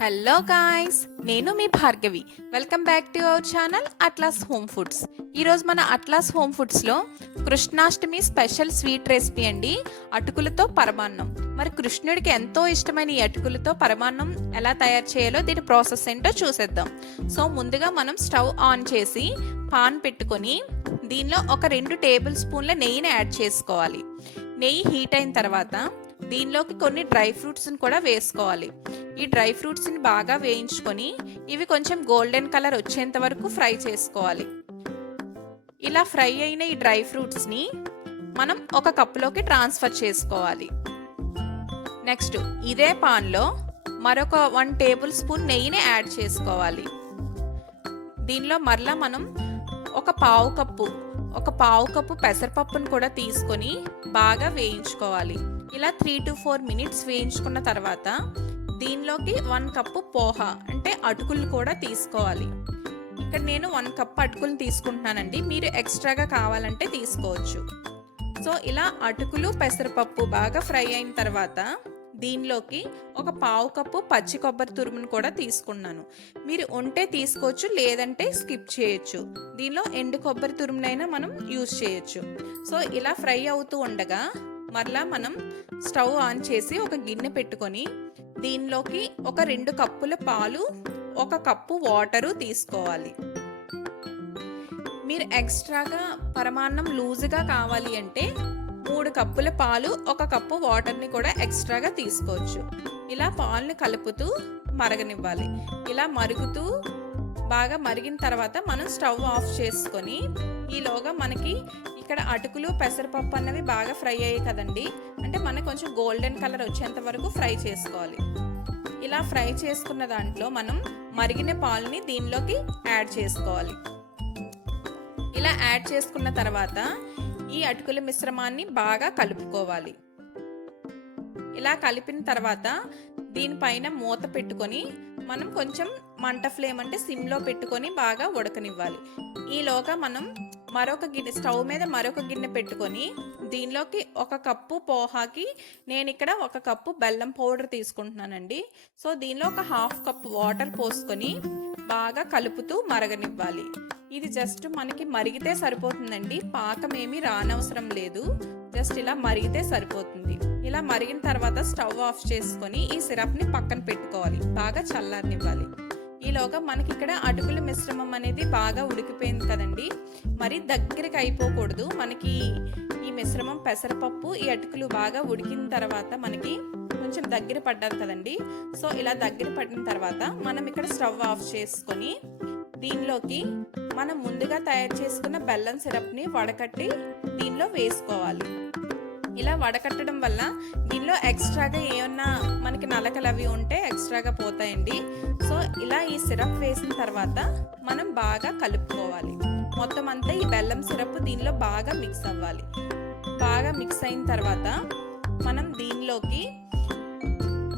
Hello guys నేను మీ Bhargavi. Welcome back to our channel Atlas home foods ఈరోజు మన Atlas home ఫుడ్స్లో Krishnashtami special sweet recipe అండి అటుకులతో పరమాన్నం. మరి కృష్ణుడికి ఎంతో ఇష్టమైన ఈ అటుకులతో పరమాన్నం ఎలా తయారు చేయాలో దీని ప్రాసెస్ ఏంటో చూసేద్దాం. సో ముందుగా మనం స్టవ్ ఆన్ చేసి పాన్ పెట్టుకొని దీనిలో ఒక రెండు టేబుల్ స్పూన్ల నెయ్యిని యాడ్ చేసుకోవాలి. నెయ్యి హీట్ అయిన తర్వాత దీనిలోకి కొన్ని డ్రై ఫ్రూట్స్ని కూడా వేసుకోవాలి. ఈ డ్రై ఫ్రూట్స్ని బాగా వేయించుకొని ఇవి కొంచెం గోల్డెన్ కలర్ వచ్చేంత వరకు ఫ్రై చేసుకోవాలి. ఇలా ఫ్రై అయిన ఈ డ్రై ఫ్రూట్స్ని మనం ఒక కప్పులోకి ట్రాన్స్ఫర్ చేసుకోవాలి. నెక్స్ట్ ఇదే పాన్లో మరొక వన్ టేబుల్ స్పూన్ నెయ్యిని యాడ్ చేసుకోవాలి. దీనిలో మరలా మనం ఒక పావు కప్పు ఒక పావు కప్పు పెసరపప్పును కూడా తీసుకొని బాగా వేయించుకోవాలి. ఇలా త్రీ టు ఫోర్ మినిట్స్ వేయించుకున్న తర్వాత దీనిలోకి వన్ కప్పు పోహ అంటే అటుకులు కూడా తీసుకోవాలి. ఇక్కడ నేను వన్ కప్ అటుకులు తీసుకుంటున్నానండి. మీరు ఎక్స్ట్రాగా కావాలంటే తీసుకోవచ్చు. సో ఇలా అటుకులు పెసరపప్పు బాగా ఫ్రై అయిన తర్వాత దీనిలోకి ఒక పావు కప్పు పచ్చి కొబ్బరి తురుమును కూడా తీసుకున్నాను. మీరు ఉంటే తీసుకోవచ్చు లేదంటే స్కిప్ చేయొచ్చు. దీనిలో ఎండు కొబ్బరి తురుమునైనా మనం యూజ్ చేయొచ్చు. సో ఇలా ఫ్రై అవుతూ ఉండగా మరలా మనం స్టవ్ ఆన్ చేసి ఒక గిన్నె పెట్టుకొని దీనిలోకి ఒక రెండు కప్పుల పాలు ఒక కప్పు వాటరు తీసుకోవాలి. మీరు ఎక్స్ట్రాగా పరమాన్నం లూజుగా కావాలి అంటే మూడు కప్పుల పాలు ఒక కప్పు వాటర్ని కూడా ఎక్స్ట్రాగా తీసుకోవచ్చు. ఇలా పాలను కలుపుతూ మరగనివ్వాలి. ఇలా మరుగుతూ బాగా మరిగిన తర్వాత మనం స్టవ్ ఆఫ్ చేసుకొని ఈలోగా మనకి ఇక్కడ అటుకులు పెసరపప్పు అన్నవి బాగా ఫ్రై అయ్యాయి కదండి. అంటే మనకు కొంచెం గోల్డెన్ కలర్ వచ్చేంత వరకు ఫ్రై చేసుకోవాలి. ఇలా ఫ్రై చేసుకున్న దాంట్లో మనం మరిగిన పాలని దీనిలోకి యాడ్ చేసుకోవాలి. ఇలా యాడ్ చేసుకున్న తర్వాత ఈ అటుకుల మిశ్రమాన్ని బాగా కలుపుకోవాలి. ఇలా కలిపిన తర్వాత దీనిపైన మూత పెట్టుకొని మనం కొంచెం మంట ఫ్లేమ్ అంటే సిమ్లో పెట్టుకొని బాగా ఉడకనివ్వాలి. ఈలోగా మనం మరొక గిన్నె స్టవ్ మీద మరొక గిన్నె పెట్టుకొని దీనిలోకి ఒక కప్పు పోహాకి నేను ఇక్కడ ఒక కప్పు బెల్లం పౌడర్ తీసుకుంటున్నానండి. సో దీనిలో ఒక హాఫ్ కప్ వాటర్ పోసుకొని బాగా కలుపుతూ మరగనివ్వాలి. ఇది జస్ట్ మనకి మరిగితే సరిపోతుందండి. పాకం ఏమీ రానవసరం లేదు. జస్ట్ ఇలా మరిగితే సరిపోతుంది. ఇలా మరిగిన తర్వాత స్టవ్ ఆఫ్ చేసుకొని ఈ సిరప్ని పక్కన పెట్టుకోవాలి. బాగా చల్లారనివ్వాలి. ఈలోగా మనకి ఇక్కడ అటుకుల మిశ్రమం అనేది బాగా ఉడికిపోయింది కదండి. మరి దగ్గరికి అయిపోకూడదు. మనకి ఈ మిశ్రమం పెసరపప్పు ఈ అటుకులు బాగా ఉడికిన తర్వాత మనకి కొంచెం దగ్గర పడ్డారు కదండి. సో ఇలా దగ్గర పడిన తర్వాత మనం ఇక్కడ స్టవ్ ఆఫ్ చేసుకొని దీనిలోకి మనం ముందుగా తయారు చేసుకున్న బెల్లం సిరప్ని వడకట్టి దీనిలో వేసుకోవాలి. ఇలా వడకట్టడం వల్ల దీనిలో ఎక్స్ట్రాగా ఏమన్నా మనకి నలకలు అవి ఉంటే ఎక్స్ట్రాగా పోతాయండి. సో ఇలా ఈ సిరప్ వేసిన తర్వాత మనం బాగా కలుపుకోవాలి. మొత్తం అంతా ఈ బెల్లం సిరప్ దీనిలో బాగా మిక్స్ అవ్వాలి. బాగా మిక్స్ అయిన తర్వాత మనం దీనిలోకి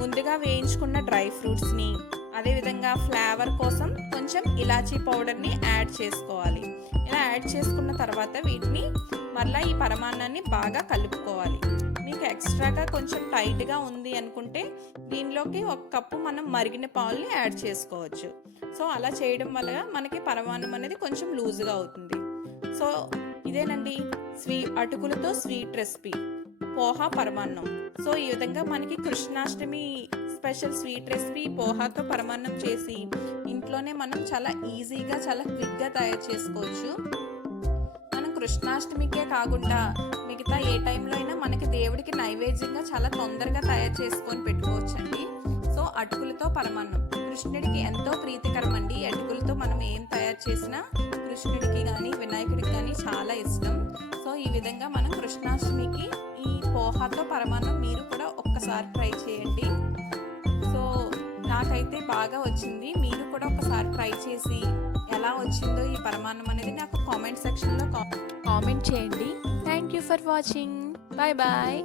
ముందుగా వేయించుకున్న డ్రై ఫ్రూట్స్ని అదేవిధంగా ఫ్లేవర్ కోసం కొంచెం ఇలాచీ పౌడర్ని యాడ్ చేసుకోవాలి. ఇలా యాడ్ చేసుకున్న తర్వాత వీటిని మళ్ళీ ఈ పరమాన్నాన్ని బాగా కలుపుకోవాలి. మీకు ఎక్స్ట్రాగా కొంచెం టైట్గా ఉంది అనుకుంటే దీనిలోకి ఒక కప్పు మనం మరిగిన పాలని యాడ్ చేసుకోవచ్చు. సో అలా చేయడం వల్ల మనకి పరమాన్నం అనేది కొంచెం లూజ్గా అవుతుంది. సో ఇదేనండి స్వీ అటుకులతో స్వీట్ రెసిపీ. పోహా పరమాన్నం. సో ఈ విధంగా మనకి కృష్ణాష్టమి స్పెషల్ స్వీట్ రెసిపీ పోహాతో పరమాన్నం చేసి ఇంట్లోనే మనం చాలా ఈజీగా చాలా క్విక్గా తయారు చేసుకోవచ్చు. మనం కృష్ణాష్టమికే కాకుండా మిగతా ఏ టైంలో అయినా మనకి దేవుడికి నైవేద్యంగా చాలా తొందరగా తయారు చేసుకొని పెట్టుకోవచ్చండి. సో అటుకులతో పరమాన్నం. కృష్ణుడికి ఎంతో ప్రీతికరం అండి అటుకులతో మనం ఏం తయారు చేసినా కృష్ణుడికి కానీ వినాయకుడికి కానీ చాలా ఇష్టం. సో ఈ విధంగా మనం కృష్ణాష్టమికి ఈ పోహాతో పరమాన్నం మీరు కూడా ఒక్కసారి ట్రై చేయండి నాకైతే బాగా వచ్చింది. మీరు కూడా ఒకసారి ట్రై చేసి ఎలా వచ్చిందో ఈ పరమాన్నం అనేది నాకు కామెంట్ సెక్షన్లో కామెంట్ చేయండి. Thank you for watching bye bye